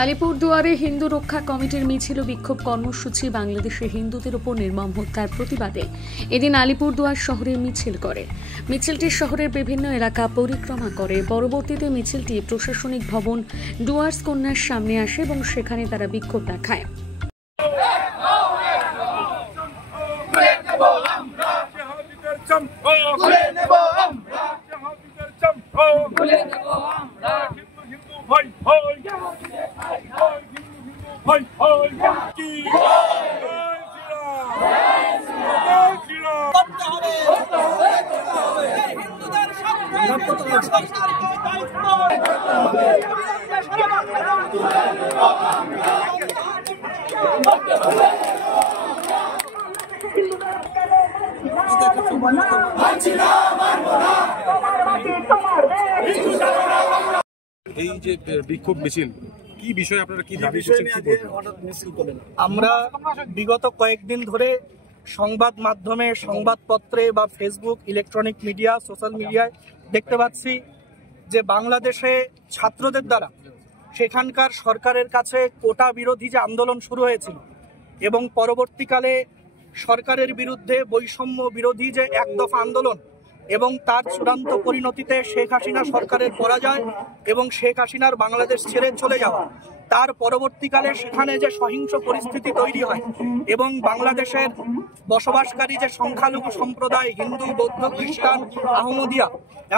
আলিপুরদুয়ারে হিন্দু রক্ষা কমিটির মিছিল ও বিক্ষোভ কর্মসূচি বাংলাদেশে হিন্দুদের উপর নির্মম হত্যার প্রতিবাদে এদিন আলিপুরদুয়ার শহরে মিছিল করে। মিছিলটি শহরের বিভিন্ন এলাকা পরিক্রমা করে। পরবর্তীতে মিছিলটি প্রশাসনিক ভবন ডুয়ার্স কন্যার সামনে আসে এবং সেখানে তারা বিক্ষোভ দেখায়। এই যে বিক্ষোভ মিছিল কি বিষয়, আপনারা কি দাবি করছেন? আমরা বিগত কয়েকদিন ধরে সংবাদ মাধ্যমে, সংবাদপত্রে বা ফেসবুক, ইলেকট্রনিক মিডিয়া, সোশ্যাল মিডিয়ায় দেখতে পাচ্ছি যে বাংলাদেশে ছাত্রদের দ্বারা সেখানকার সরকারের কাছে কোটা বিরোধী যে আন্দোলন শুরু হয়েছিল এবং পরবর্তীকালে সরকারের বিরুদ্ধে বৈষম্য বিরোধী যে এক দফা আন্দোলন এবং তার চূড়ান্ত পরিণতিতে শেখ হাসিনা সরকারের পরাজয় এবং শেখ হাসিনার বাংলাদেশ ছেড়ে চলে যাওয়া, তার পরবর্তীকালে সেখানে যে সহিংস পরিস্থিতি তৈরি হয় এবং বাংলাদেশের বসবাসকারী যে সংখ্যালঘু সম্প্রদায় হিন্দু, বৌদ্ধ, খ্রিস্টান, আহমদিয়া,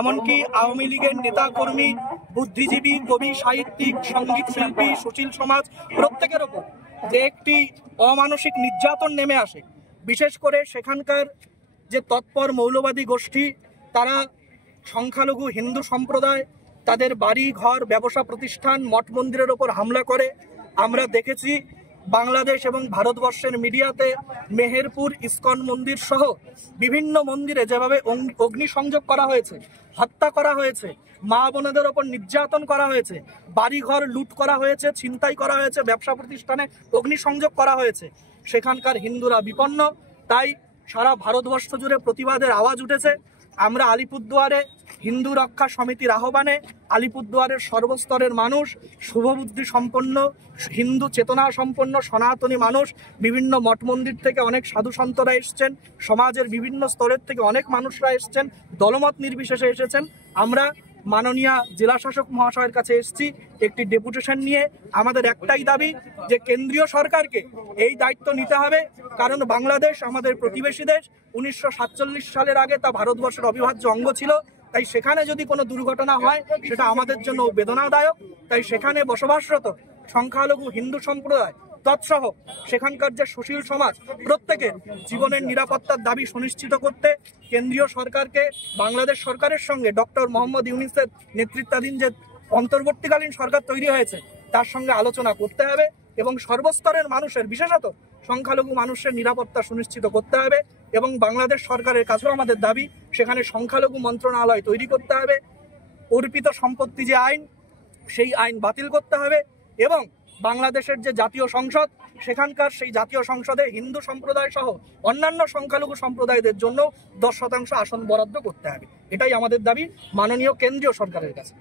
এমনকি আওয়ামী লীগের নেতাকর্মী, বুদ্ধিজীবী, কবি, সাহিত্যিক, সঙ্গীত শিল্পী, সুশীল সমাজ প্রত্যেকের ওপর যে একটি অমানসিক নির্যাতন নেমে আসে, বিশেষ করে সেখানকার যে তৎপর মৌলবাদী গোষ্ঠী, তারা সংখ্যালঘু হিন্দু সম্প্রদায়, তাদের বাড়ি ঘর, ব্যবসা প্রতিষ্ঠান, মঠ মন্দিরের ওপর হামলা করে। আমরা দেখেছি বাংলাদেশ এবং ভারতবর্ষের মিডিয়াতে মেহেরপুর ইস্কন মন্দির সহ বিভিন্ন মন্দিরে যেভাবে অগ্নিসংযোগ করা হয়েছে, হত্যা করা হয়েছে, মা বোনেদের ওপর নির্যাতন করা হয়েছে, বাড়িঘর লুট করা হয়েছে, ছিনতাই করা হয়েছে, ব্যবসা প্রতিষ্ঠানে অগ্নিসংযোগ করা হয়েছে। সেখানকার হিন্দুরা বিপন্ন। তাই সারা ভারতবর্ষ জুড়ে প্রতিবাদের আওয়াজ উঠেছে। আমরা আলিপুরদুয়ারে হিন্দু রক্ষা সমিতির আহ্বানে আলিপুরদুয়ারের সর্বস্তরের মানুষ, শুভবুদ্ধি সম্পন্ন, হিন্দু চেতনা সম্পন্ন সনাতনী মানুষ, বিভিন্ন মঠ মন্দির থেকে অনেক সাধু সন্তরা এসছেন, সমাজের বিভিন্ন স্তরের থেকে অনেক মানুষরা এসছেন, দলমত নির্বিশেষে এসেছেন। আমরা মাননীয় জেলা শাসক মহাশয়ের কাছে এসেছি একটি ডেপুটেশন নিয়ে। আমাদের একটাই দাবি যে কেন্দ্রীয় সরকারকে এই দায়িত্ব নিতে হবে, কারণ বাংলাদেশ আমাদের প্রতিবেশী দেশ। 1947 সালের আগে তা ভারতবর্ষের অবিভাজ্য অঙ্গ ছিল। তাই সেখানে যদি কোনো দুর্ঘটনা হয় সেটা আমাদের জন্য বেদনাদায়ক। তাই সেখানে বসবাসরত সংখ্যালঘু হিন্দু সম্প্রদায় তৎসহ সেখানকার যে সুশীল সমাজ প্রত্যেকের জীবনের নিরাপত্তার দাবি সুনিশ্চিত করতে কেন্দ্রীয় সরকারকে বাংলাদেশ সরকারের সঙ্গে ডক্টর মোহাম্মদ ইউনূসের নেতৃত্বাধীন যে অন্তর্বর্তীকালীন সরকার তৈরি হয়েছে তার সঙ্গে আলোচনা করতে হবে এবং সর্বস্তরের মানুষের, বিশেষত সংখ্যালঘু মানুষের নিরাপত্তা সুনিশ্চিত করতে হবে। এবং বাংলাদেশ সরকারের কাছেও আমাদের দাবি সেখানে সংখ্যালঘু মন্ত্রণালয় তৈরি করতে হবে, অর্পিত সম্পত্তি যে আইন সেই আইন বাতিল করতে হবে এবং বাংলাদেশের যে জাতীয় সংসদ সেখানকার সেই জাতীয় সংসদে হিন্দু সম্প্রদায় সহ অন্যান্য সংখ্যালঘু সম্প্রদায়দের জন্য 10% আসন বরাদ্দ করতে হবে। এটাই আমাদের দাবি মাননীয় কেন্দ্রীয় সরকারের কাছে।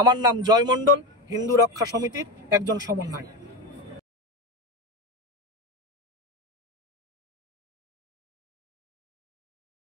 আমার নাম জয় মণ্ডল, হিন্দু রক্ষা সমিতির একজন সমন্বয়ক।